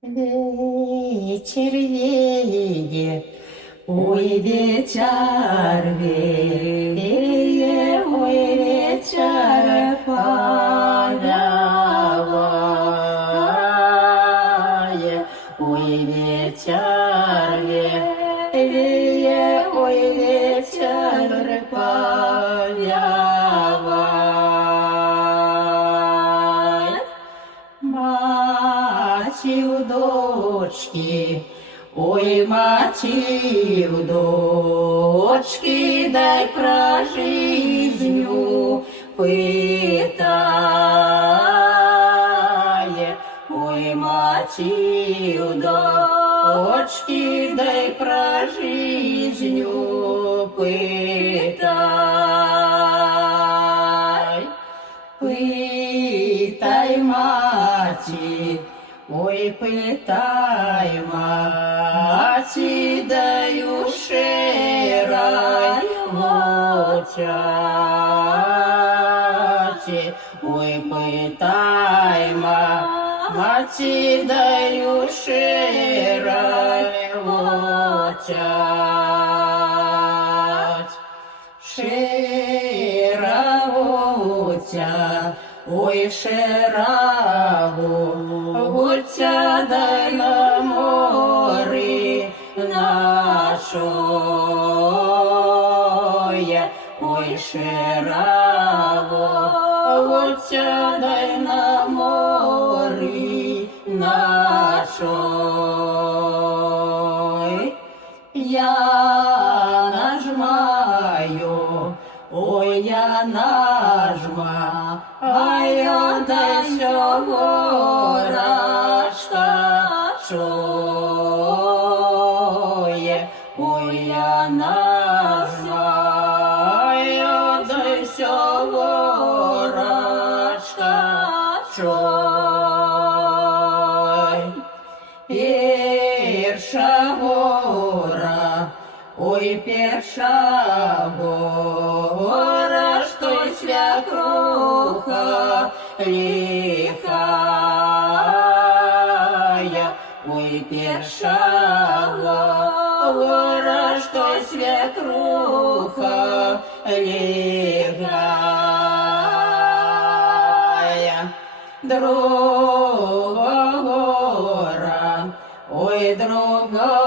Вечер веет, ой, вечер веет, ой, вечер подавай, ой, вечер веет, ой, вечер подавай. Мати у дочки, ой, мати у дочки, дай про жизнью питає. Ой, мати у дочки, дай про жизнью питай. Питай, маті, ой, питай, маті, даю ширай в очаті. Ой, питай, маті, даю ширай в очать. Шира вуця, ой, шира вуця, дай на морі нашоє. Ой, шира вуця, дай на морі нашоє. Я нажмаю, ой, я нажмаю, дай сього рашка шоє. Ой, я нажмаю, дай сього рашка шоє. Перша гора, ой, перша гора, что свекруха лихая. Ой, перша гора, что свекруха лихая. Друга гора, ой, друга